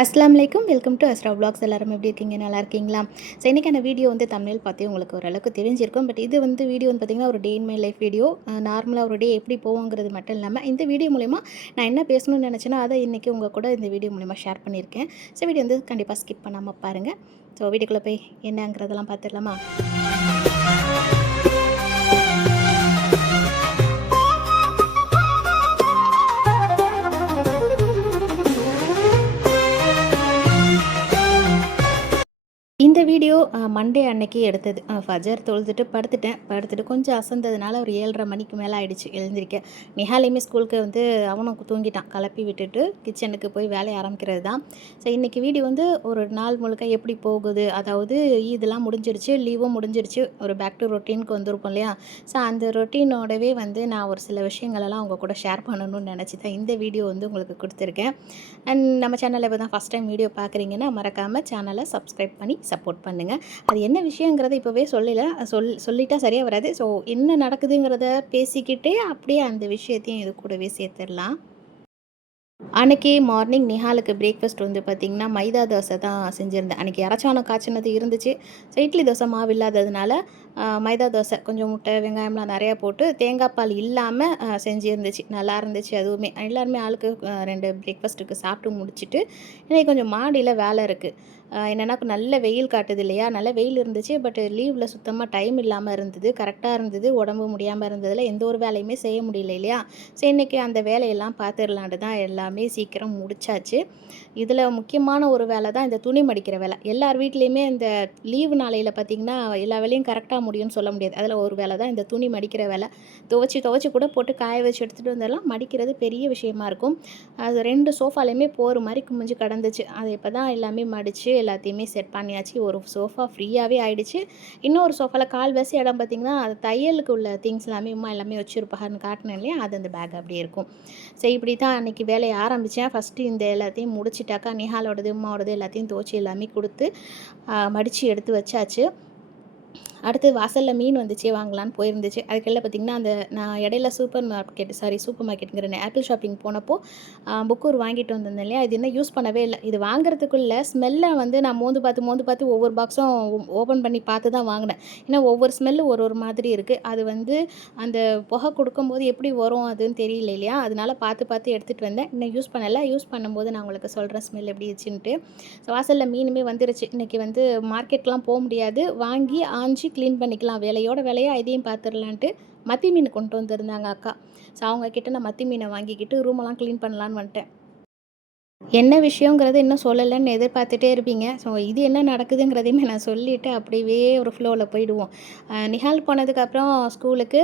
அஸ்ஸலாமு அலைக்கும். Welcome to Azra vlogs. எல்லாரும் எப்படி இருக்கீங்க? நல்லா இருக்கீங்களா? ஸோ இன்றைக்கான வீடியோ வந்து தம்ப்நெயில் பார்த்தே உங்களுக்கு ஓரளவுக்கு தெரிஞ்சிருக்கும். பட் இது வந்து வீடியோ வந்து பார்த்திங்கன்னா ஒரு டே இன் மை லைஃப் வீடியோ. நார்மலாக ஒரு டே எப்படி போகுங்கிறது மட்டும் இல்லாமல் இந்த வீடியோ மூலிமா நான் என்ன பேசணும்னு நினச்சேனோ அதை இன்றைக்கி உங்கள் கூட இந்த வீடியோ மூலிமா ஷேர் பண்ணியிருக்கேன். ஸோ வீடியோ வந்து கண்டிப்பாக ஸ்கிப் பண்ணாமல் பாருங்கள். ஸோ வீடியோக்குள்ளே போய் என்னங்கிறதெல்லாம் பார்த்துடலாமா? இந்த வீடியோ மண்டே அன்னைக்கு எடுத்தது. ஃபஜர் தொழுதுட்டு படுத்துட்டு கொஞ்சம் அசந்ததுனால ஒரு 7:30 மணிக்கு மேலே ஆயிடுச்சு எழுந்திரிக்க. நிஹாலையுமே ஸ்கூலுக்கு வந்து அவனும் தூங்கிட்டான். கிளப்பி விட்டுட்டு கிச்சனுக்கு போய் வேலையை ஆரம்பிக்கிறது தான். ஸோ இன்றைக்கி வீடியோ வந்து ஒரு நாள் முழுக்க எப்படி போகுது, அதாவது இதெல்லாம் முடிஞ்சிடுச்சு, லீவும் முடிஞ்சிடுச்சு, ஒரு பேக் டு ரொட்டீனுக்கு வந்திருப்போம் இல்லையா? ஸோ அந்த ரொட்டீனோடவே வந்து நான் ஒரு சில விஷயங்களெல்லாம் அவங்க கூட ஷேர் பண்ணணும்னு நினச்சி தான் இந்த வீடியோ வந்து உங்களுக்கு கொடுத்துருக்கேன். அண்ட் நம்ம சேனலில் இப்போ தான் ஃபஸ்ட் டைம் வீடியோ பார்க்குறீங்கன்னா மறக்காமல் சேனலை சப்ஸ்கிரைப் பண்ணி சப்போர்ட் பண்ணுங்கள். அது என்ன விஷயங்கிறத இப்போவே சொல்லிட்டா சரியாக வராது. ஸோ என்ன நடக்குதுங்கிறத பேசிக்கிட்டே அப்படியே அந்த விஷயத்தையும் இது கூடவே சேர்த்துடலாம். அன்றைக்கி மார்னிங் நிஹாலுக்கு பிரேக்ஃபாஸ்ட் வந்து பார்த்திங்கன்னா மைதா தோசை தான் செஞ்சுருந்தேன். அன்றைக்கி இறச்சானம் காய்ச்சினது இருந்துச்சு. ஸோ இட்லி தோசை மாவு இல்லாததுனால மைதா தோசை கொஞ்சம் முட்டை வெங்காயம்லாம் நிறையா போட்டு தேங்காய் பால் இல்லாமல் செஞ்சுருந்துச்சு. நல்லா இருந்துச்சு. அதுவுமே எல்லாருமே ஆளுக்கு 2 பிரேக்ஃபாஸ்ட்டுக்கு சாப்பிட்டு முடிச்சுட்டு இன்றைக்கி கொஞ்சம் மாடியில் வேலை இருக்குது. என்னென்னா நல்ல வெயில் காட்டுது இல்லையா? நல்ல வெயில் இருந்துச்சு. பட் லீவில் சுத்தமாக டைம் இல்லாமல் இருந்தது. கரெக்டாக இருந்தது. உடம்பு முடியாமல் இருந்ததில் எந்த ஒரு வேலையுமே செய்ய முடியல இல்லையா? ஸோ இன்றைக்கி அந்த வேலையெல்லாம் பார்த்துடலான்ட்டு தான் எல்லாமே சீக்கிரம் முடிச்சாச்சு. இதில் முக்கியமான ஒரு வேலை தான் இந்த துணி மடிக்கிற வேலை. எல்லார் வீட்லேயுமே இந்த லீவு நாளையில் பார்த்திங்கன்னா எல்லா வேலையும் கரெக்டாக முடியும்னு சொல்ல முடியாது. அதில் ஒரு வேலை தான் இந்த துணி மடிக்கிற வேலை. துவச்சி கூட போட்டு காய வச்சு எடுத்துகிட்டு வந்தெல்லாம் மடிக்கிறது பெரிய விஷயமா இருக்கும். அது 2 சோஃபாலையுமே போகிற மாதிரி குமிஞ்சு கிடந்துச்சு. அதை இப்போ தான் எல்லாமே மடித்து எல்லாத்தையுமே செட் பண்ணியாச்சு. ஒரு சோஃபா ஃப்ரீயாகவே ஆகிடுச்சு. இன்னொரு சோஃபாவில் கால்வாசி இடம் பார்த்திங்கன்னா அது தையலுக்கு உள்ள திங்ஸ் எல்லாமே வச்சுருப்பாங்கன்னு காட்டினேன் இல்லையா? அது அந்த பேக் அப்படியே இருக்கும். ஸோ இப்படி தான் அன்றைக்கி வேலையை ஆரம்பித்தேன். ஃபஸ்ட்டு இந்த எல்லாத்தையும் முடிச்சிட்டாக்கா நிஹாலோடது உம்மாவோடது எல்லாத்தையும் துவச்சி எல்லாமே கொடுத்து மடித்து எடுத்து வச்சாச்சு. அடுத்து வாசலில் மீன் வந்துச்சு வாங்கலான்னு போயிருந்துச்சு. அதுக்கெல்லாம் பார்த்திங்கன்னா அந்த நான் இடையில சூப்பர் மார்க்கெட்டுங்கிறேன் ஆப்பிள் ஷாப்பிங் போனப்போ புக்கூர் வாங்கிட்டு வந்திருந்தேன் இல்லையா? இது இன்னும் யூஸ் பண்ணவே இல்லை. இது வாங்குறதுக்குள்ளே ஸ்மெல்லை வந்து நான் மோந்து பார்த்து ஒவ்வொரு பாக்ஸும் ஓப்பன் பண்ணி பார்த்து தான் வாங்கினேன். ஏன்னா ஒவ்வொரு ஸ்மெல்லு ஒரு மாதிரி இருக்குது. அது வந்து அந்த புகை கொடுக்கும்போது எப்படி வரும் அதுன்னு தெரியல இல்லையா? அதனால பார்த்து எடுத்துகிட்டு வந்தேன். இன்னும் யூஸ் பண்ணலை. யூஸ் பண்ணும்போது நான் உங்களுக்கு சொல்கிறேன் ஸ்மெல் எப்படி இருந்துச்சுன்ட்டு. ஸோ வாசலில் மீனுமே வந்துருச்சு. இன்றைக்கி வந்து மார்க்கெட்லாம் போக முடியாது. வாங்கி ஆஞ்சி க்ளீன் பண்ணிக்கலாம். வேலையா இதையும் பார்த்துடலான்ட்டு மத்தி மீன் கொண்டு வந்திருந்தாங்க அக்கா. ஸோ அவங்கக்கிட்ட நான் மத்தி மீனை வாங்கிக்கிட்டு ரூமெல்லாம் க்ளீன் பண்ணலான்னு வந்துட்டேன். என்ன விஷயங்கிறத இன்னும் சொல்லலைன்னு எதிர்பார்த்துட்டே இருப்பீங்க. ஸோ இது என்ன நடக்குதுங்கிறதையுமே நான் சொல்லிவிட்டு அப்படியே ஒரு ஃப்ளோவில் போயிடுவோம். நிஹால் போனதுக்கப்புறம் ஸ்கூலுக்கு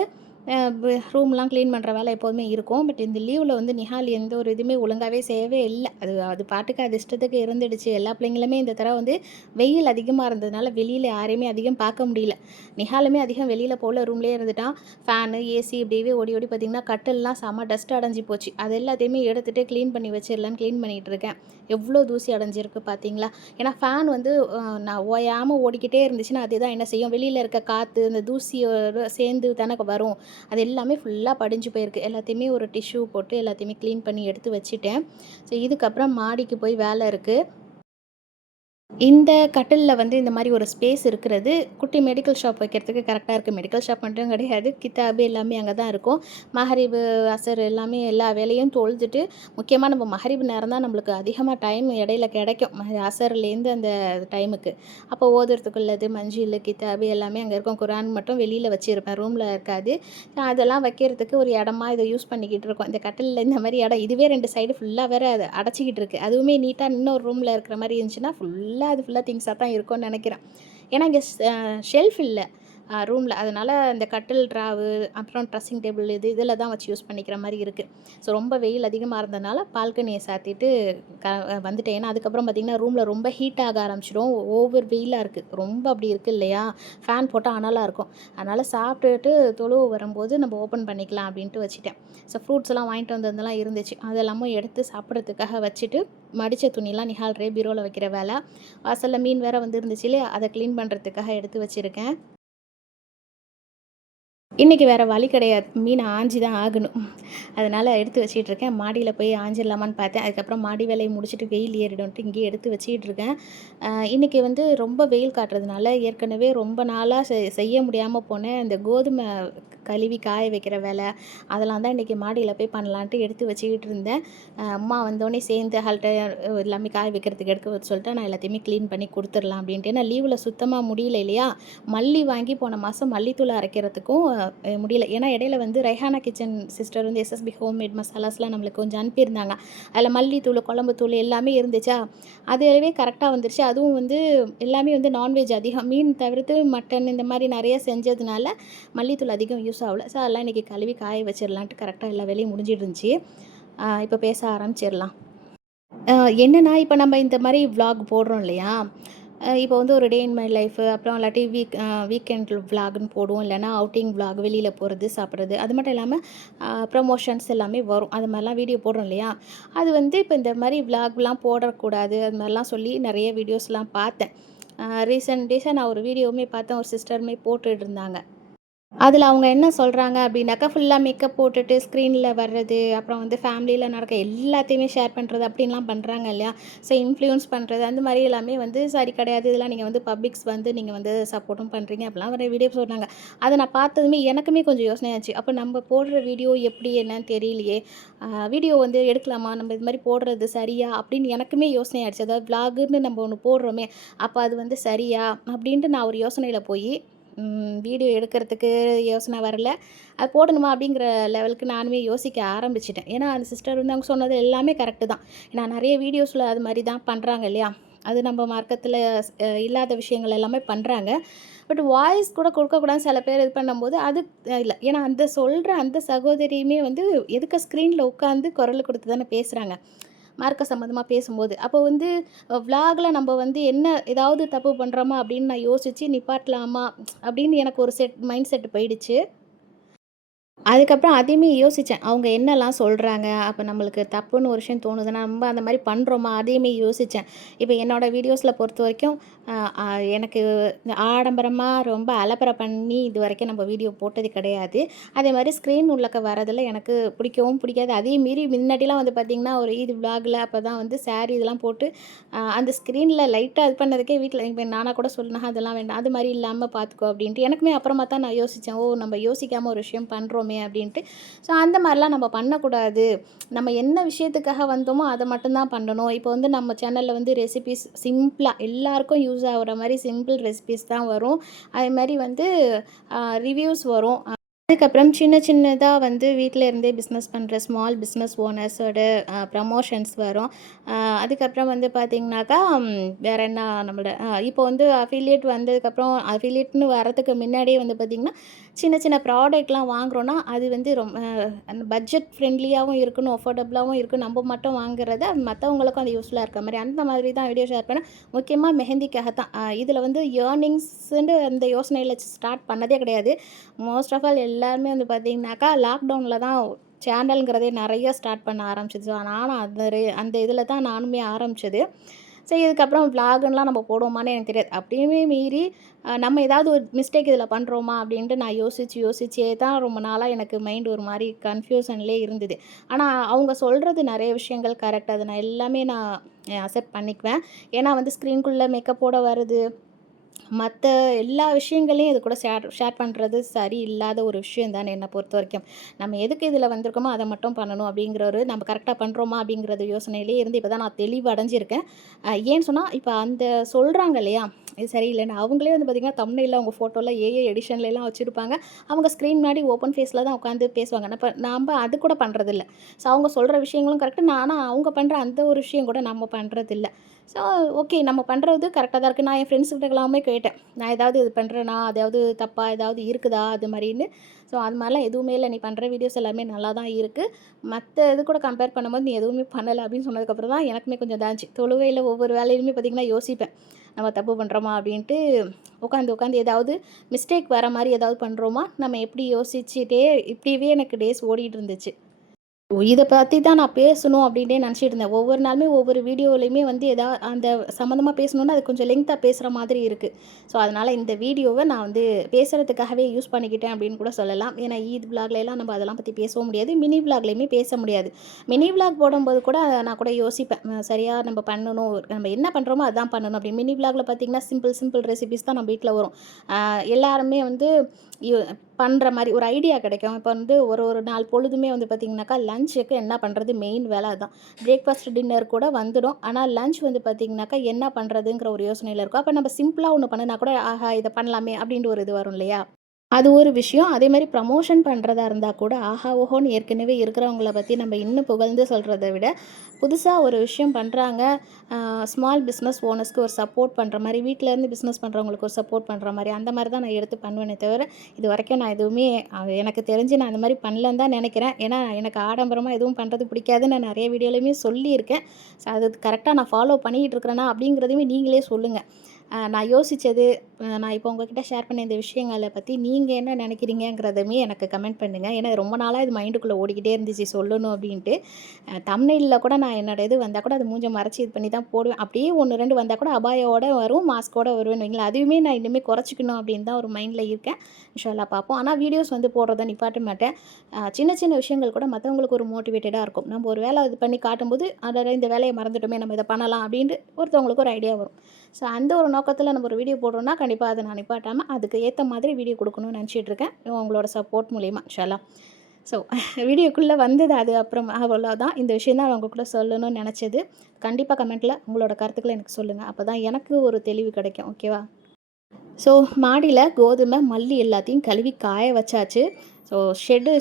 ரூம்லாம் க்ளீன் பண்ணுற வேலை எப்போதுமே இருக்கும். பட் இந்த லீவில் வந்து நிஹால் எந்த ஒரு இதுவுமே ஒழுங்காகவே செய்யவே இல்லை. அது பாட்டுக்கு அது இஷ்டத்துக்கு இருந்துடுச்சு. எல்லா பிள்ளைங்களுமே இந்த தடவை வந்து வெயில் அதிகமாக இருந்ததுனால வெளியில் யாரையுமே அதிகம் பார்க்க முடியல. நிஹாலுமே அதிகம் வெளியில் போகல, ரூம்லேயே இருந்துட்டான். ஃபேனு ஏசி இப்படியே ஓடி பார்த்திங்கன்னா கட்டில்லாம் செம்ம டஸ்ட் அடைஞ்சி போச்சு. அது எல்லாத்தையுமே எடுத்துகிட்டு க்ளீன் பண்ணி வச்சிடலான்னு க்ளீன் பண்ணிகிட்டு இருக்கேன். எவ்வளோ தூசி அடைஞ்சிருக்கு பார்த்தீங்களா? ஏன்னா ஃபேன் வந்து நான் ஓயாமல் ஓடிக்கிட்டே இருந்துச்சுன்னா அதுதான் என்ன செய்யும், வெளியில் இருக்க காற்று அந்த தூசியோட சேர்ந்து தானே வரும். அது எல்லாமே ஃபுல்லாக படிஞ்சு போயிருக்கு. எல்லாத்தையுமே ஒரு டிஷ்யூ போட்டு எல்லாத்தையுமே க்ளீன் பண்ணி எடுத்து வச்சுட்டேன். ஸோ இதுக்கப்புறம் மாடிக்கு போய் வேலை இருக்குது. இந்த கட்டிலில் வந்து இந்த மாதிரி ஒரு ஸ்பேஸ் இருக்கிறது குட்டி மெடிக்கல் ஷாப் வைக்கிறதுக்கு கரெக்டாக இருக்குது. மெடிக்கல் ஷாப் மட்டும் கிடையாது, கித்தாபு எல்லாமே அங்கே தான் இருக்கும். மஹரிபு அசர் எல்லாமே எல்லா வேலையும் தொழுதுட்டு முக்கியமாக நம்ம மஹரிபு நேரம் தான் நம்மளுக்கு அதிகமாக டைம் இடையில கிடைக்கும். அசர்லேருந்து அந்த டைமுக்கு அப்போ ஓதுறதுக்குள்ளது மஞ்சில் கித்தாபு எல்லாமே அங்கே இருக்கும். குரான் மட்டும் வெளியில் வச்சுருப்பேன், ரூமில் இருக்காது. அதெல்லாம் வைக்கிறதுக்கு ஒரு இடமா இதை யூஸ் பண்ணிக்கிட்டு இருக்கோம். இந்த கட்டிலில் இந்த மாதிரி இடம் இதுவே 2 சைடு ஃபுல்லாக வேறு அதை அடைச்சிக்கிட்டு இருக்குது. அதுவுமே நீட்டாக இன்னொரு ரூமில் இருக்கிற மாதிரி இருந்துச்சுன்னா ஃபுல்லாக திங்ஸாக தான் இருக்கும்னு நினைக்கிறேன். ஏன்னா இங்கே ஷெல்ஃப் இல்லை ரூமில். அதனால் இந்த கட்டில் ட்ராவு அப்புறம் ட்ரெஸ்ஸிங் டேபிள் இதில் தான் வச்சு யூஸ் பண்ணிக்கிற மாதிரி இருக்குது. ஸோ ரொம்ப வெயில் அதிகமாக இருந்ததுனால பால்கனியை சாத்திட்டு வந்துட்டேன். ஏன்னா அதுக்கப்புறம் பார்த்திங்கன்னா ரூமில் ரொம்ப ஹீட் ஆக ஆரம்பிச்சிடும். ஓவர் வெயிலாக இருக்குது, ரொம்ப அப்படி இருக்குது இல்லையா? ஃபேன் போட்டால் அனலாக இருக்கும். அதனால் சாப்பிட்டுட்டு தொழுவு வரும்போது நம்ம ஓப்பன் பண்ணிக்கலாம் அப்படின்ட்டு வச்சுட்டேன். ஸோ ஃப்ரூட்ஸ் எல்லாம் வாங்கிட்டு வந்ததெல்லாம் இருந்துச்சு, அதெல்லாமும் எடுத்து சாப்பிட்றதுக்காக வச்சுட்டு மடித்த துணிலாம் நிஹால் பீரோவில் வைக்கிற வேலை. வாசலில் மீன் வேறு வந்து இருந்துச்சு இல்லையா, அதை க்ளீன் பண்ணுறதுக்காக எடுத்து வச்சுருக்கேன். இன்றைக்கி வேறு வழி கிடையாது. மீன் ஆஞ்சி தான் ஆகணும். அதனால் எடுத்து வச்சிட்ருக்கேன். மாடியில் போய் ஆஞ்சிடலாமான்னு பார்த்தேன். அதுக்கப்புறம் மாடி வேலையை முடிச்சுட்டு வெயில் ஏறிடும்ன்ட்டு இங்கேயே எடுத்து வச்சிட்ருக்கேன். இன்றைக்கி வந்து ரொம்ப வெயில் காட்டுறதுனால ஏற்கனவே ரொம்ப நாளாக செய்ய முடியாமல் போன இந்த கோதுமை கழுவி காய வைக்கிற வேலை, அதெல்லாம் தான் இன்றைக்கி மாடியில் போய் பண்ணலான்ட்டு எடுத்து வச்சுக்கிட்டு இருந்தேன். அம்மா வந்தோடனே சேர்ந்து ஹால்ட்ட எல்லாமே காய வைக்கிறதுக்கு எடுக்க வச்சு சொல்லிட்டு நான் எல்லாத்தையுமே க்ளீன் பண்ணி கொடுத்துடலாம் அப்படின்ட்டு. ஏன்னா லீவில் சுத்தமாக முடியல இல்லையா? மல்லி வாங்கி போன மாதம் மல்லித்தூள் அரைக்கிறதுக்கும் முடியல. ஏன்னா இடையில வந்து ரெஹானா கிச்சன் சிஸ்டர் வந்து எஸ்எஸ்பி ஹோம்மேட் மசாலாஸ்லாம் நம்மளுக்கு கொஞ்சம் அனுப்பியிருந்தாங்க. அதில் மல்லித்தூள், குழம்புத்தூள் எல்லாமே இருந்துச்சா, அதுவே கரெக்டாக வந்துருச்சு. அதுவும் வந்து எல்லாமே வந்து நான்வெஜ் அதிகம். மீன் தவிர்த்து மட்டன் இந்த மாதிரி நிறைய செஞ்சதுனால மல்லித்தூள் அதிகம் யூஸ் ஆகல. ஸோ அதெல்லாம் இன்றைக்கி கழுவி காய வச்சிடலான்ட்டு கரெக்டாக எல்லா வேலையும் முடிஞ்சிட்டு இருந்துச்சு. இப்போ பேச ஆரம்பிச்சிடலாம். என்னென்னா இப்போ நம்ம இந்த மாதிரி விலாக் போடுறோம் இல்லையா? இப்போ வந்து ஒரு டே இன் மை லைஃபு அப்புறம் இல்லாட்டி வீக்கெண்ட் விலாக்னு போடுவோம். இல்லைனா அவுட்டிங் விலாக் வெளியில் போகிறது, சாப்பிட்றது. அது மட்டும் இல்லாமல் ப்ரமோஷன்ஸ் எல்லாமே வரும். அது மாதிரிலாம் வீடியோ போடுறோம் இல்லையா? அது வந்து இப்போ இந்த மாதிரி விலாக்லாம் போடக்கூடாது அது மாதிரிலாம் சொல்லி நிறைய வீடியோஸ்லாம் பார்த்தேன். ரீசெண்ட் டேஸாக நான் ஒரு வீடியோவுமே பார்த்தேன். ஒரு சிஸ்டருமே போட்டுட்டு இருந்தாங்க. அதில அவங்க என்ன சொல்கிறாங்க அப்படின்னாக்கா, ஃபுல்லா மேக்கப் போட்டுட்டு ஸ்க்ரீனில் வர்றது, அப்புறம் வந்து ஃபேமிலியில நடக்க எல்லாத்தையுமே ஷேர் பண்ணுறது அப்படின்லாம் பண்ணுறாங்க இல்லையா? ஸோ இன்ஃப்ளூயன்ஸ் பண்ணுறது அந்த மாதிரி எல்லாமே வந்து சரி கிடையாது. இதெல்லாம் நீங்கள் வந்து பப்ளிக்ஸ் வந்து நீங்கள் வந்து சப்போர்ட்டும் பண்ணுறீங்க அப்படிலாம் ஒரு வீடியோ சொன்னாங்க. அதை நான் பார்த்ததுமே எனக்குமே கொஞ்சம் யோசனையாச்சு. அப்போ நம்ம போடுற வீடியோ எப்படி என்னன்னு தெரியலையே. வீடியோ வந்து எடுக்கலாமா? நம்ம இது மாதிரி போடுறது சரியா? அப்படின்னு எனக்குமே யோசனையாயிடுச்சு. அதாவது விலாகுன்னு நம்ம ஒன்று போடுறோமே, அப்போ அது வந்து சரியா? அப்படின்ட்டு நான் ஒரு யோசனையில போய் வீடியோ எடுக்கிறதுக்கு யோசனை வரல. அது போடணுமா அப்படிங்கிற லெவலுக்கு நானுமே யோசிக்க ஆரம்பிச்சுட்டேன். ஏன்னா அந்த சிஸ்டர் வந்து அவங்க சொன்னது எல்லாமே கரெக்டு தான். ஏன்னா நிறைய வீடியோஸில் அது மாதிரி தான் பண்ணுறாங்க இல்லையா? அது நம்ம மார்க்கத்தில் இல்லாத விஷயங்கள் எல்லாமே பண்ணுறாங்க. பட் வாய்ஸ் கூட கொடுக்கக்கூடாதுன்னு சில பேர் இது பண்ணும்போது அது இல்லை. ஏன்னா அந்த சொல்கிற அந்த சகோதரியுமே வந்து எதுக்க ஸ்க்ரீனில் உட்காந்து குரல் கொடுத்து தானே பேசுகிறாங்க. மார்க்க சம்மந்தமா பேசும்போது. அப்போ வந்து விலாகில நம்ம வந்து என்ன ஏதாவது தப்பு பண்ணுறோமா அப்படின்னு நான் யோசிச்சு நிப்பாட்டலாமா அப்படின்னு எனக்கு ஒரு மைண்ட் செட் போயிடுச்சு. அதுக்கப்புறம் அதையுமே யோசித்தேன். அவங்க என்னலாம் சொல்கிறாங்க, அப்போ நம்மளுக்கு தப்புன்னு ஒரு விஷயம் தோணுதுன்னா, நம்ம அந்த மாரி பண்ணுறோமா? அதையுமே யோசித்தேன். இப்போ என்னோடய வீடியோஸில பொறுத்தவரைக்கும் அ அ எனக்கு ஆடம்பரமா ரொம்ப அலப்பறை பண்ணி இதுவரைக்கும் நம்ம வீடியோ போட்டது கிடையாது. அதேமாதிரி ஸ்க்ரீன் உள்ளக்க வரதில எனக்கு பிடிக்கவும் பிடிக்காது. அதையும் மீறி முன்னாடிலாம் வந்து பார்த்திங்கன்னா, ஒரு ஈத் விலாகில அப்போ தான் வந்து சாரீ இதெல்லாம் போட்டு அந்த ஸ்க்ரீனில் லைட்டாக இது பண்ணதுக்கே வீட்டில் இப்போ நானாக கூட சொன்னேன், அதெல்லாம் வேண்டாம். அது மாரி இல்லாமல் பார்த்துக்கோ அப்படின்ட்டு. எனக்குமே அப்புறமா தான் நான் யோசித்தேன். ஓ! நம்ம யோசிக்காமல் ஒரு விஷயம் பண்ணுறோமே அப்படின்ட்டு. ஸோ அந்த மாதிரிலாம் நம்ம பண்ணக்கூடாது. நம்ம என்ன விஷயத்துக்காக வந்தோமோ அதை மட்டும் தான் பண்ணணும். இப்போ வந்து நம்ம சேனலில் வந்து ரெசிபீஸ் சிம்பிளாக எல்லாருக்கும் யூஸ் ஆகுற மாதிரி சிம்பிள் ரெசிபீஸ் தான் வரும். அதேமாதிரி வந்து ரிவ்யூஸ் வரும். அதுக்கப்புறம் சின்ன சின்னதா வந்து வீட்ல இருந்தே பிஸ்னஸ் பண்ணுற ஸ்மால் பிஸ்னஸ் ஓனர்ஸோட ப்ரமோஷன்ஸ் வரும். அதுக்கப்புறம் வந்து பார்த்திங்கனாக்கா, வேறு என்ன நம்மளோட இப்போ வந்து அஃபிலியேட் வந்ததுக்கப்புறம் அஃபிலியேட்னு வரதுக்கு முன்னாடியே வந்து பார்த்திங்கன்னா, சின்ன சின்ன ப்ராடக்ட்லாம் வாங்குறோன்னா, அது வந்து அந்த பட்ஜெட் ஃப்ரெண்ட்லியாகவும் இருக்கணும், அஃபோர்டபுளாகவும் இருக்கணும். நம்ம மட்டும் வாங்குறத மற்றவங்களுக்கும் அது யூஸ்ஃபுல்லாக இருக்க மாதிரி அந்த மாதிரி தான் வீடியோ ஷேர் பண்ணேன். முக்கியமாக மெஹந்திக்காக தான். இதில் வந்து ஏர்னிங்ஸுன்னு அந்த யோசனையில் ஸ்டார்ட் பண்ணதே கிடையாது. மோஸ்ட் ஆஃப் ஆல் எல்லாருமே வந்து பார்த்திங்கனாக்கா, லாக்டவுனில் தான் சேனல்ங்கிறதே நிறைய ஸ்டார்ட் பண்ண ஆரம்பிச்சிது. ஸோ நானும் அந்த இதில் தான் நானுமே ஆரம்பிச்சது. சரி இதுக்கப்புறம் விலாகுன்னுலாம் நம்ம போடுவோமான்னு எனக்கு தெரியாது. அப்படியுமே மீறி நம்ம ஏதாவது ஒரு மிஸ்டேக் இதில் பண்ணுறோமா அப்படின்ட்டு நான் யோசிச்சே தான் ரொம்ப நாளாக எனக்கு மைண்ட் ஒரு மாதிரி கன்ஃப்யூஷன்லேயே இருந்தது. ஆனால் அவங்க சொல்கிறது நிறைய விஷயங்கள் கரெக்ட். அதை நான் எல்லாமே நான் அக்செப்ட் பண்ணிக்குவேன். ஏன்னா வந்து ஸ்க்ரீன்குள்ளே மேக்கப்போட வருது. மற்ற எல்லா விஷயங்களையும் இது கூட ஷேர் பண்ணுறது சரியில்லாத ஒரு விஷயம் தானே என்னை பொறுத்தவரைக்கும். நம்ம எதுக்கு இதில் வந்திருக்கோமோ அதை மட்டும் பண்ணணும் அப்படிங்கிற ஒரு நம்ம கரெக்டாக பண்ணுறோமா அப்படிங்கிறது யோசனையிலே இருந்து இப்போ தான் நான் தெளிவடைஞ்சிருக்கேன். ஏன்னு சொன்னால் இப்போ அந்த சொல்கிறாங்க இல்லையா, இது சரியில்லைன்னு அவங்களே வந்து பார்த்திங்கன்னா தம்ப்நெயில்ல அவங்க ஃபோட்டோலாம் ஏஐ எடிஷன்லலாம் வச்சுருப்பாங்க. அவங்க ஸ்க்ரீன் முன்னாடி ஓப்பன் ஃபேஸில் தான் உட்காந்து பேசுவாங்க. நம்ம அது கூட பண்ணுறதில்ல. ஸோ அவங்க சொல்கிற விஷயங்களும் கரெக்டு. ஆனால் அவங்க பண்ணுற அந்த ஒரு விஷயம் கூட நம்ம பண்ணுறதில்ல. ஸோ ஓகே நம்ம பண்ணுறது கரெக்டாக தான் இருக்குது. நான் என் ஃப்ரெண்ட்ஸ்கிட்ட எல்லாமே கேட்டேன். நான் ஏதாவது இது பண்ணுறேனா, அதாவது தப்பாக ஏதாவது இருக்குதா அது மாதிரின்னு. ஸோ அது மாதிரிலாம் எதுவுமே இல்லை. நீ பண்ணுற வீடியோஸ் எல்லாமே நல்லா தான் இருக்குது. மற்ற இது கூட கம்பேர் பண்ணும்போது நீ எதுவுமே பண்ணலை அப்படின்னு சொன்னதுக்கப்புறம் தான் எனக்குமே கொஞ்சம் இதாச்சு. தொழுகையில் ஒவ்வொரு வேலையிலுமே பார்த்திங்கன்னா யோசிப்பேன். நம்ம தப்பு பண்ணுறோமா அப்படின்ட்டு உட்காந்து ஏதாவது மிஸ்டேக் வர மாதிரி ஏதாவது பண்ணுறோமா, நம்ம எப்படி யோசிச்சுட்டே இப்படியே எனக்கு டேஸ் ஓடிட்டு இருந்துச்சு. இத பத்தி தான் நான் பேசணும் அப்டின்னே நெனச்சிட்டு இருந்தேன். ஒவ்வொரு நாளுமே ஒவ்வொரு வீடியோலயுமே வந்து அந்த சம்மந்தமா பேசணும்னா, அது கொஞ்சம் லெங்த்தா பேசுற மாதிரி இருக்கு. ஸோ, அதனால இந்த வீடியோவ நான் வந்து பேசுறதுக்காகவே யூஸ் பண்ணிக்கிட்டேன் அப்டின்னு கூட சொல்லலாம். ஏன்னா, ஈத் விளாக்லலாம் நம்ம அதெல்லாம் பத்தி பேசவும் முடியாது. மினி விளாக்லயுமே பேச முடியாது. மினி விளாக் போடும்போது கூட நான் கூட யோசிப்பேன். சரியா நம்ம பண்ணணும். நம்ம என்ன பண்றோமோ அதான் பண்ணணும் அப்டின்னு. மினி விளாக்ல பார்த்தீங்கன்னா, சிம்பிள் சிம்பிள் ரெசிபீஸ் தான் நம்ம வீட்ல வரும். அ எல்லாருமே வந்து யு பண்ற மாரி ஒரு ஐடியா கிடைக்கும். இப்போ வந்து ஒரு ஒரு நாள் பொழுதுமே வந்து பார்த்தீங்கன்னாக்கா, லஞ்சுக்கு என்ன பண்ணுறது மெயின் வேலை அதான். பிரேக்ஃபாஸ்ட், டின்னர் கூட வந்துடும். ஆனா லஞ்ச் வந்து பார்த்தீங்கன்னாக்கா, என்ன பண்ணுறதுங்கிற ஒரு யோசனையில இருக்கும். அப்போ நம்ம சிம்பிளா ஒண்ணு பண்ணுனா கூட, ஆஹா! இத பண்ணலாமே அப்டின்ட்டு ஒரு இது வரும் இல்லையா? அது ஒரு விஷயம். அதேமாரி ப்ரமோஷன் பண்ணுறதா இருந்தா கூட, ஆஹா! ஓஹோன்னு ஏற்கனவே இருக்கிறவங்கள பத்தி நம்ம இன்னும் புகழ்ந்து சொல்றத விட, புதுசா ஒரு விஷயம் பண்றாங்க. ஸ்மால் பிஸ்னஸ் ஓனர்ஸ்க்கு ஒரு சப்போர்ட் பண்ற மாரி, வீட்லேருந்து பிஸ்னஸ் பண்றவங்களுக்கு ஒரு சப்போர்ட் பண்ற மாரி, அந்த மாரி தான் நான் எடுத்து பண்ணுவேனே தவிர, இதுவரைக்கும் நான் எதுவுமே எனக்கு தெரிஞ்சு நான் அந்த மாரி பண்ணலன்னு தான் நெனைக்கிறேன். ஏன்னா, எனக்கு ஆடம்பரமா எதுவும் பண்றது பிடிக்காதுன்னு நான் நெறைய வீடியோலயுமே சொல்லியிருக்கேன். ஸோ, அது கரெக்ட்டா நான் ஃபாலோ பண்ணிக்கிட்டு இருக்கிறேனா அப்படிங்கிறதையுமே நீங்களே சொல்லுங்க. நான் யோசிச்சது, நான் இப்போ உங்ககிட்ட ஷேர் பண்ண இந்த விஷயங்கள பத்தி நீங்க என்ன நெனைக்கிறீங்கங்கிறதுமே எனக்கு கமெண்ட் பண்ணுங்க. ஏன்னா ரொம்ப நாளா இது மைண்டுக்குள்ள ஓடிக்கிட்டே இருந்துச்சு சொல்லணும் அப்டின்ட்டு. தம்ப்நெயில்ல கூட நான் என்னோட இது வந்தா கூட அது மூஞ்ச மறைச்சு இது பண்ணி தான் போடுவேன். அப்படியே 1, 2 வந்தா கூட அபாயாவோட வரும், மாஸ்க்கோட வருவேன்னு வைங்களேன். அதுவுமே நான் இனிமே குறைச்சிக்கணும் அப்படின்னு தான் ஒரு மைண்ட்ல இருக்கேன். இன்ஷா அல்லாஹ் பார்ப்போம். ஆனா வீடியோஸ் வந்து போடுறத நிப்பாட்ட மாட்டேன். சின்ன சின்ன விஷயங்கள் கூட மத்தவங்களுக்கு ஒரு மோட்டிவேட்டடா இருக்கும். நம்ம ஒரு வேலை இது பண்ணி காட்டும்போது, அடடா! இந்த வேலைய மறந்துட்டோமே நம்ம இத பண்ணலாம் அப்படின்ட்டு ஒருத்தவங்களுக்கு ஒரு ஐடியா வரும். ஸோ அந்த ஒரு நோக்கத்தில நம்ம ஒரு வீடியோ போடுறோம்னா, கண்டிப்பா அத நான் நிப்பாட்டாம அதுக்கு ஏத்த மாதிரி வீடியோ குடுக்கணும்னு நெனச்சிட்டு இருக்கேன். உங்களோட சப்போர்ட் மூலியமா இன்ஷா அல்லாஹ். ஸோ வீடியோக்குள்ள வந்தது அது அப்புறம் அவ்வளோதான். இந்த விஷயம் தான் உங்க கூட சொல்லணும்னு நெனச்சது. கண்டிப்பா கமெண்ட்ல உங்களோட கருத்துக்கள எனக்கு சொல்லுங்க. அப்பதான் எனக்கு ஒரு தெளிவு கிடைக்கும். ஓகேவா? ஸோ மாடியில கோதுமை, மல்லி எல்லாத்தையும் கழுவி காய வச்சாச்சு. ஸோ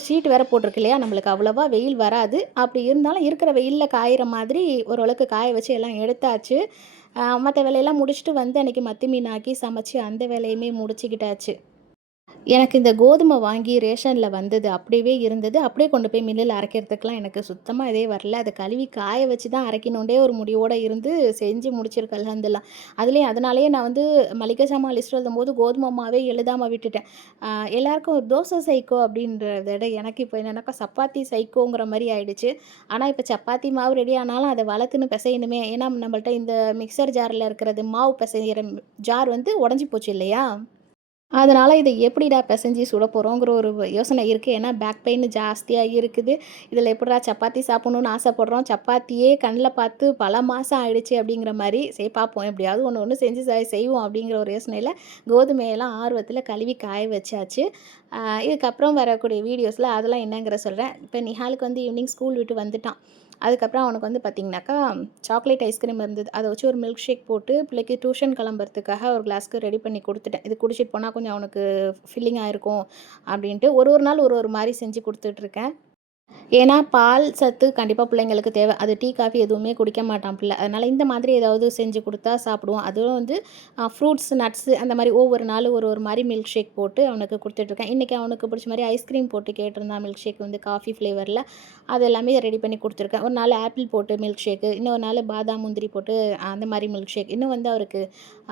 ஷீட் வேற போட்டிருக்கு இல்லையா? நம்மளுக்கு அவ்வளவா வெயில் வராது. அப்படி இருந்தாலும் இருக்கிற வெயில்ல காயிற மாதிரி ஓரளவுக்கு காய வச்சு எல்லாம் எடுத்தாச்சு. மத்த வேலையெல்லாம் முடிச்சுட்டு வந்து அன்னைக்கு மத்தி மீன் ஆக்கி சமைச்சு அந்த வேலையுமே முடிச்சுக்கிட்டாச்சு. எனக்கு இந்த கோதுமை வாங்கி ரேஷன்ல வந்தது அப்படியே இருந்தது. அப்படியே கொண்டு போய் மில்லுல அரைக்கிறதுக்குலாம் எனக்கு சுத்தமா இதே வரல. அத கழுவி காய வச்சு தான் அரைக்கணுன்டே ஒரு முடிவோட இருந்து செஞ்சு முடிச்சிருக்கேன் அல்ஹம்துலில்லாஹ். அதுலயும் அதனாலேயே நான் வந்து மளிகை சாமான் லிஸ்ட் எழுதும்போது கோதுமை மாவே எழுதாம விட்டுட்டேன். அ எல்லாருக்கும் ஒரு தோசை சைக்கோ அப்படின்றத விட எனக்கு இப்போ என்னன்னாக்கா சப்பாத்தி சைக்கோங்கிற மாரி ஆயிடுச்சு. ஆனா இப்ப சப்பாத்தி மாவு ரெடி ஆனாலும் அத வளத்துன்னு பெசையணுமே. ஏன்னா நம்மள்ட்ட இந்த மிக்ஸர் ஜார்ல இருக்கிறது மாவு பெசையிற ஜார் வந்து உடைஞ்சு போச்சு இல்லையா? அதனால இத எப்படிடா பெசஞ்சு சுட போறோங்கிற ஒரு யோசனை இருக்கு. ஏன்னா பேக் பெயின் ஜாஸ்தியா இருக்குது. இதில எப்புட்றா சப்பாத்தி சாப்பிடணும்னு ஆசைப்படுறோம். சப்பாத்தியே கண்ல பார்த்து பல மாசம் ஆயிடுச்சு அப்படிங்கிற மாரி, சரி பார்ப்போம் எப்படியாவது ஒண்ணு ஒண்ணு செஞ்சு செய்வோம் அப்படிங்கிற ஒரு யோசனையில கோதுமையெல்லாம் ஆர்வத்தில கழுவி காய வச்சாச்சு. இதுக்கப்புறம் வரக்கூடிய வீடியோஸ்ல அதெல்லாம் என்னங்கிற சொல்றேன். இப்ப நிஹாலுக்கு வந்து ஈவினிங் ஸ்கூல் விட்டு வந்துட்டான். அதுக்கப்புறம் அவனுக்கு வந்து பார்த்தீங்கன்னாக்கா, சாக்லேட் ஐஸ்கிரீம் இருந்தது. அத வச்சு ஒரு மில்க் ஷேக் போட்டு பிள்ளைக்கு டியூஷன் கிளம்புறதுக்காக ஒரு கிளாஸ்க்கு ரெடி பண்ணி குடுத்துட்டேன். இது குடிச்சிட்டு போனா கொஞ்சம் அவனுக்கு ஃபில்லிங்கா இருக்கும் அப்படின்ட்டு ஒரு ஒரு நாள் ஒரு ஒரு மாரி செஞ்சு குடுத்துட்ருக்கேன். ஏன்னா, பால் சத்து கண்டிப்பா பிள்ளைங்களுக்கு தேவை. அது டீ, காஃபி எதுவுமே குடிக்க மாட்டான் பிள்ள. அதனால இந்த மாதிரி ஏதாவது செஞ்சு குடுத்தா சாப்பிடுவான். அதுவும் வந்து ஃப்ரூட்ஸ், நட்ஸு அந்த மாரி ஒவ்வொரு நாளும் ஒரு ஒரு மாரி மில்க் ஷேக் போட்டு அவனுக்கு குடுத்துட்ருக்கேன். இன்னைக்கு அவனுக்கு பிடிச்ச மாரி ஐஸ்கிரீம் போட்டு கேட்டிருந்தான் மில்க் ஷேக் வந்து காஃபி ஃப்ளேவர்ல. அது எல்லாமே ரெடி பண்ணி குடுத்துருக்கேன். ஒரு நாள் ஆப்பிள் போட்டு மில்க் ஷேக்கு, இன்னொரு நாள் பாதாம், முந்திரி போட்டு அந்த மாரி மில்க் ஷேக். இன்னும் வந்து அவருக்கு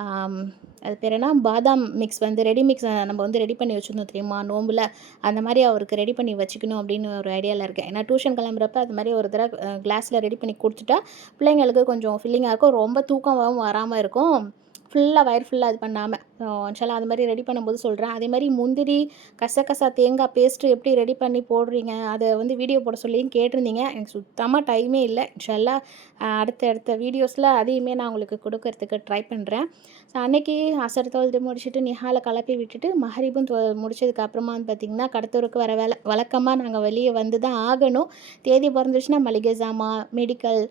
ஆம் அது பேர் என்ன? பாதாம் மிக்ஸ் வந்து ரெடி மிக்ஸ் நம்ம வந்து ரெடி பண்ணி வச்சிருந்தோம் தெரியுமா? நோம்புல. அந்த மாரி அவருக்கு ரெடி பண்ணி வச்சுக்கணும் அப்படின்னு ஒரு ஐடியால இருக்கேன். ஏன்னா டியூஷன் கிளம்புறப்ப அது மாரி ஒரு தடவ கிளாஸ்ல ரெடி பண்ணி குடுத்துட்டா, பிள்ளைங்களுக்கு கொஞ்சம் ஃபில்லிங்கா இருக்கும். ரொம்ப தூக்கமாவும் வராம இருக்கும். ஃபுல்லா வயிறு ஃபுல்லா இது பண்ணாம. இன்ஷா அல்லாஹ் அது மாரி ரெடி பண்ணும்போது சொல்றேன். அதேமாரி முந்திரி, கசகசா, தேங்காய் பேஸ்ட்டு எப்படி ரெடி பண்ணி போடுறீங்க? அத வந்து வீடியோ போட சொல்லியும் கேட்டிருந்தீங்க. எனக்கு சுத்தமா டைமே இல்ல. இன்ஷா அல்லாஹ் அடுத்த அடுத்த வீடியோஸ்ல அதையுமே நான் உங்களுக்கு குடுக்கறதுக்கு ட்ரை பண்றேன். ஸோ அன்னைக்கு அசர் தொழுது முடிச்சுட்டு நிஹால கெளப்பி விட்டுட்டு, மஹரிபும் முடிச்சதுக்கு அப்புறமா வந்து பார்த்தீங்கன்னா, கடத்தூருக்கு வர வழக்கமா நாங்க வெளிய வந்து தான் ஆகணும். தேதி பொறந்துருச்சுன்னா மளிகை ஜாமான், மெடிக்கல்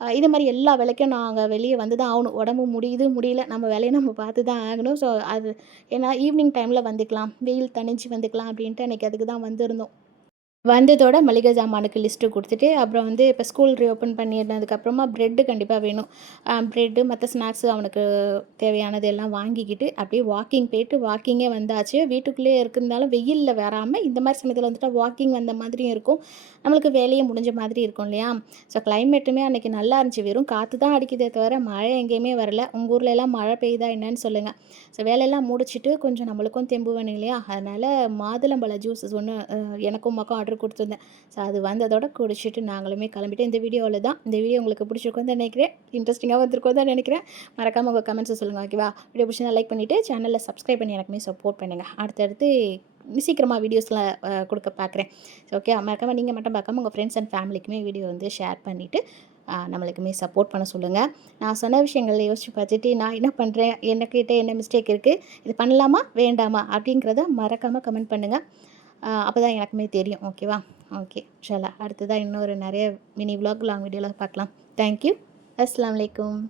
இது மாரி எல்லா வேலைக்கும் நாங்க வெளிய வந்து தான் ஆவணும். உடம்பு முடியுது, முடியல நம்ம வேலைய நம்ம பார்த்து தான் ஆகணும். ஸோ அது ஏன்னா ஈவினிங் டைம்ல வந்துக்கலாம். வெயில் தணிஞ்சு வந்துக்கலாம் அப்டின்ட்டு அன்னைக்கு அதுக்கு தான் வந்திருந்தோம். வந்ததோட மளிகை ஜாமானுக்கு லிஸ்ட்டு குடுத்துட்டு, அப்புறம் வந்து இப்ப ஸ்கூல் ரீஓப்பன் பண்ணினதுக்கப்புறமா பிரெட்டு கண்டிப்பா வேணும். பிரெட்டு மத்த ஸ்நாக்ஸு அவனுக்கு தேவையானது எல்லாம் வாங்கிக்கிட்டு, அப்படியே வாக்கிங் போயிட்டு வாக்கிங்கே வந்தாச்சு. வீட்டுக்குள்ளேயே இருந்தாலும் வெயில்ல வராம, இந்த மாரி சமயத்துல வந்துட்டா வாக்கிங் வந்த மாதிரியும் இருக்கும். நம்மளுக்கு வேலையும் முடிஞ்ச மாதிரி இருக்கும் இல்லையா? ஸோ கிளைமேட்டுமே அன்னைக்கு நல்லா இருந்துச்சு. வெறும் காத்து தான் அடிக்குதே தவிர, மழை எங்கேயுமே வரல. உங்க ஊர்ல எல்லாம் மழை பெய்யுதா என்னன்னு சொல்லுங்க. ஸோ வேலையெல்லாம் முடிச்சுட்டு கொஞ்சம் நம்மளுக்கும் தெம்பு வேணும் இல்லையா? அதனால மாதுளம்பழ ஜூஸ் ஒண்ணு எனக்கும் உமாக்கும் ஆர்டர் ஆர்டர் கொடுத்துருந்தேன். ஸோ அது வந்ததோட குடிச்சிட்டு நாங்களுமே கிளம்பிட்டு இந்த வீடியோவில் தான். இந்த வீடியோ உங்களுக்கு பிடிச்சிருக்கோன்னு தான் நினைக்கிறேன். இன்ட்ரெஸ்டிங்காக வந்திருக்கோம் தான் நினைக்கிறேன். மறக்காமல் உங்கள் கமெண்ட்ஸை சொல்லுங்கள். ஓகேவா? வீடியோ பிடிச்சிருந்தா லைக் பண்ணிவிட்டு சேனலில் சப்ஸ்கிரைப் பண்ணி எனக்குமே சப்போர்ட் பண்ணுங்கள். அடுத்தடுத்து சீக்கிரமாக வீடியோஸ்லாம் கொடுக்க பார்க்குறேன். ஓகே, மறக்காமல் நீங்கள் மட்டும் பார்க்காம உங்கள் ஃப்ரெண்ட்ஸ் அண்ட் ஃபேமிலிக்குமே வீடியோ வந்து ஷேர் பண்ணிவிட்டு நம்மளுக்குமே சப்போர்ட் பண்ண சொல்லுங்கள். நான் சொன்ன விஷயங்களை யோசித்து பார்த்துட்டு நான் என்ன பண்ணுறேன், என்னக்கிட்ட என்ன மிஸ்டேக் இருக்குது, இது பண்ணலாமா வேண்டாமா அப்படிங்கிறத மறக்காமல் கமெண்ட் பண்ணுங்கள். அப்போ தான் எனக்குமே தெரியும். ஓகேவா? ஓகே, இன்ஷா அல்லாஹ் அடுத்ததாக இன்னொரு நிறைய மினி விலாக் லாங் வீடியோவில் பார்க்கலாம். தேங்க்யூ. அஸ்ஸலாமு அலைக்கும்.